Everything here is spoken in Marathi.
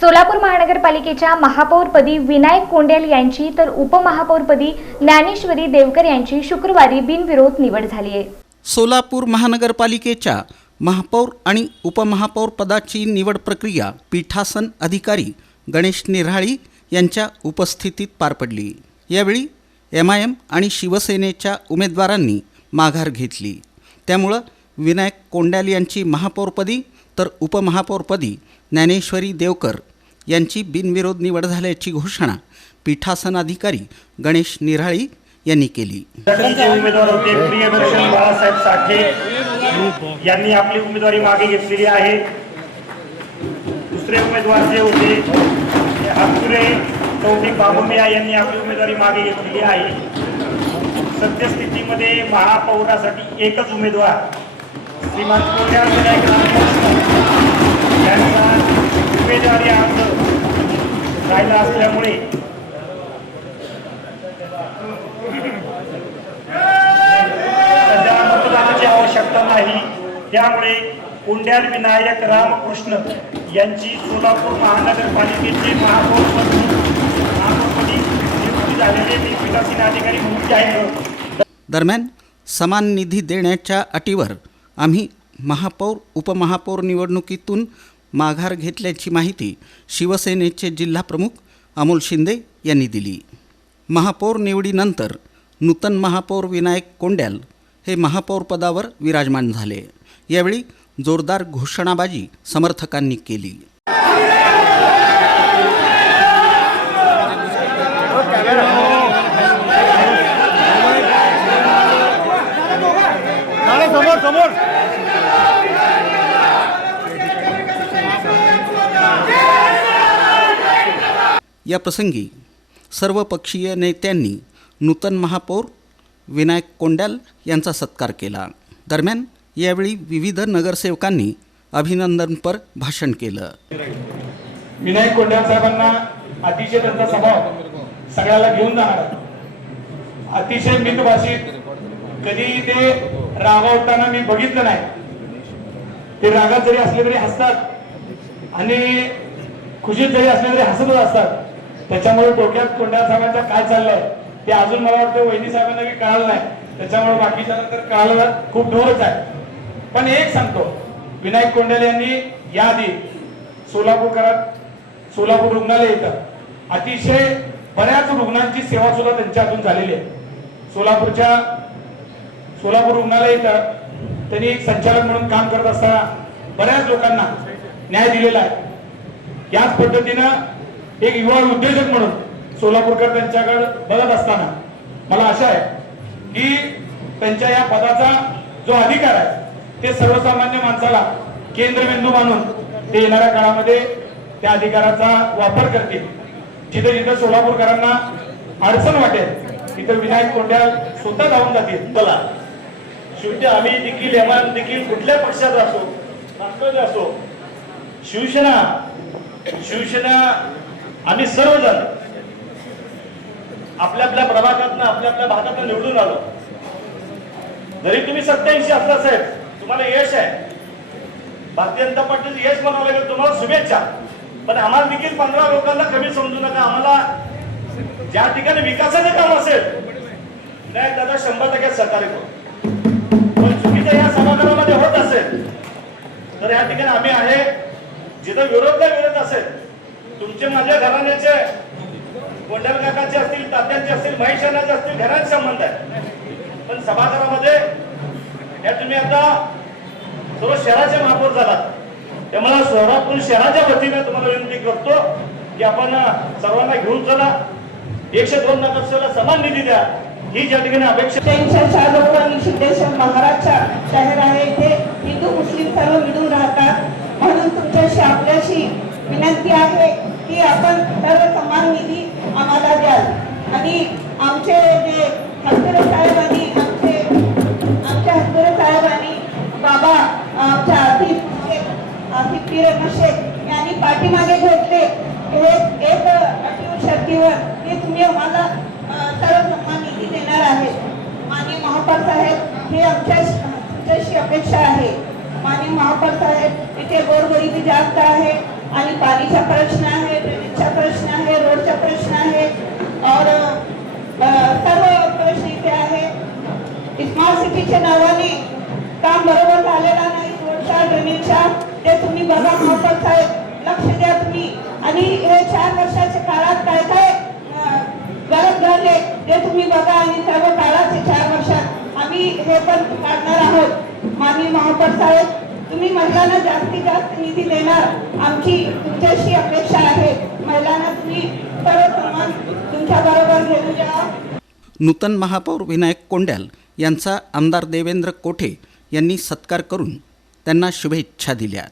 सोलापूर महानगरपालिकेच्या महापौरपदी विनायक कोंडेल यांची तर उपमहापौरपदी ज्ञानेश्वरी देवकर यांची शुक्रवारी बिनविरोध निवड झाली आहे. सोलापूर महानगरपालिकेच्या महापौर आणि उपमहापौर पदाची निवड प्रक्रिया पीठासन अधिकारी गणेश निऱ्हाळी यांच्या उपस्थितीत पार पडली. यावेळी एम आय एम आणि शिवसेनेच्या उमेदवारांनी माघार घेतली. त्यामुळं विनायक कोंड्याल यांची महापौरपदी तर उपमहापौरपदी ज्ञानेश्वरी देवकर यांची बिनविरोध निवड झाल्याची घोषणा पीठासनाधिकारी गणेश निराळी यांनी केली. उमेदवार होते प्रियदर्शन बाळासाहेब साठे यांनी आपली उमेदवारी मागे घेतलेली आहे. दुसरे उमेदवार जे होते ते अतुरे चौधरी बाबुमिया यांनी आपली उमेदवारी मागे घेतलेली आहे. सद्यस्थितीमध्ये महापौरासाठी एकच उमेदवार श्रीमान कोंढ्या विनायक रामकृष्ण यांचा उमेदवारी अर्ज राहिला असल्यामुळे सध्या मतदानाची आवश्यकता नाही. त्यामुळे कोंड्याल विनायक रामकृष्ण यांची सोलापूर महानगरपालिकेचे महापौरपद महापौरपदी नियुक्ती झालेले मी पीठासीन अधिकारी म्हणून जाहीर दरम्यान समान निधी देण्याच्या अटीवर आम्ही महापौर उपमहापौर निवडणुकीतून माघार घेतल्याची माहिती शिवसेनेचे जिल्हाप्रमुख अमोल शिंदे यांनी दिली. महापौर निवडीनंतर नूतन महापौर विनायक कोंड्याल हे महापौरपदावर विराजमान झाले. यावेळी जोरदार घोषणाबाजी समर्थकांनी केली. या प्रसंगी सर्व पक्षीय नेत्यांनी नूतन महापौर विनायक कोंड्याल यांचा सत्कार केला. दरम्यान यावेळी विविध नगरसेवकांनी अभिनंदनपर भाषण केलं. विनायक कोंड्याल साहेबांना अतिशय त्यांचा स्वभाव सगळ्याला घेऊन जाणार. अतिशय मितभाषित. कधी ते रागावताना मी बघितलं नाही. ते रागात जरी असले तरी हसतात. आणि खुशीत जरी असले तरी हसतच असतात. त्याच्यामुळे डोक्यात कोंड्या साहेबांचा काय चाललंय ते अजून मला वाटतं वैदी साहेबांना काही कळालं नाही. त्याच्यामुळे बाकीच्या नंतर कळायला खूप दूरच आहे. पण एक सांगतो विनायक कोंढेल यांनी याआधी सोलापूरकरात सोलापूर रुग्णालय येतं अतिशय बऱ्याच रुग्णांची सेवा सुद्धा त्यांच्या हातून झालेली आहे. सोलापूरच्या सोलापूर रुग्णालय येतं त्यांनी एक संचालक म्हणून काम करत असताना बऱ्याच लोकांना न्याय दिलेला आहे. याच पद्धतीनं एक युवा उद्योजक म्हणून सोलापूरकर त्यांच्याकडे बघत असताना मला आशा आहे की त्यांच्या या पदाचा जो अधिकार आहे ते सर्वसामान्य माणसाला केंद्रबिंदू मानून ते येणाऱ्या काळामध्ये त्या अधिकाराचा वापर करतील. जिथे जिथे सोलापूरकरांना अडचण वाटेल तिथे विनायक कोंड्याल स्वतः जाऊन जातील. चला. शेवटी आम्ही देखील एमान देखील कुठल्या पक्षात असो राष्ट्रवादी असो शिवसेना शिवसेना आम्ही सर्वजण आपल्या आपल्या प्रभागातनं आपल्या आपल्या भागातनं निवडून आलो. जरी तुम्ही सत्याऐंशी असला साहेब तुम्हाला यश आहे. भारतीय जनता पार्टीचं यश म्हणावं लागेल तुम्हाला शुभेच्छा. पण आम्हाला देखील पंधरा लोकांना कमी समजू नका. आम्हाला ज्या ठिकाणी विकासाचं काम असेल नाही दादा शंभर टक्के सहकार्य करू. पण चुकीचं या सभागृहामध्ये होत असेल तर या ठिकाणी आम्ही आहे जिथं विरोध विरोध असेल तुमचे माझ्या घराण्याचे गोंडल काकाचे असतील तात्यांचे असतील महेशानाचे असतील घरात संबंध आहे. पण सभागृहामध्ये या तुम्ही आता सर्व शहराचे महापौर झालात. त्यामुळे सोलापूर शहराच्या वतीने तुम्हाला विनंती करतो की आपण सर्वांना घेऊन चला. एकशे दोन नगरसेवला समान निधी द्या. ही ज्या ठिकाणी अपेक्षा त्यांच्या शालोक सिद्धेश्वर महाराजच्या शहर आहे इथे. हिंदू मुस्लिम सर्व मिळून राहतात. म्हणून तुमच्याशी आपल्याशी विनंती आहे. की आपण सर्व समान निधी आम्हाला द्याल. आणि आमचे जे हस्तुरे साहेबांनी आमचे आमच्या हस्तुरे साहेबांनी बाबा आमच्या आसिफ शेख म्हणजे आसिफ पीर शेख यांनी पाठीमागे घेतले. हे एक अटीव शर्तीवर की तुम्ही आम्हाला सर्व सन्मान निधी देणार आहे. माननीय महापौर साहेब हे आमच्या तुमच्याशी अपेक्षा आहे. माननीय महापौर साहेब इथे गोरगरिबी जास्त आहे आणि पाणीचा प्रश्न आहे ड्रेनेजचा प्रश्न आहे रोडचा प्रश्न आहे और अ, सर्व प्रश्न इथे आहे स्मार्ट नावाने काम बरोबर झालेला नाही. रोडचा ड्रेनेजच्या ते तुम्ही बघा मोफत साहेब. लक्ष द्या तुम्ही. आणि हे चार वर्षाच्या काळात काय काय गरज झाले ते तुम्ही बघा आणि सर्व काळाचे चार वर्षात आम्ही हे पण काढणार आहोत. माननीय महापौर साहेब तुम्ही महिलांना जास्तीत जास्त निधी देणार. आमची तुमच्याशी अपेक्षा आहे. महिलांना तुम्ही सर्व सन्मान तुमच्या बरोबर घेऊन जा. नूतन महापौर विनायक कोंड्याल यांचा आमदार देवेंद्र कोठे यांनी सत्कार करून त्यांना शुभेच्छा दिल्या.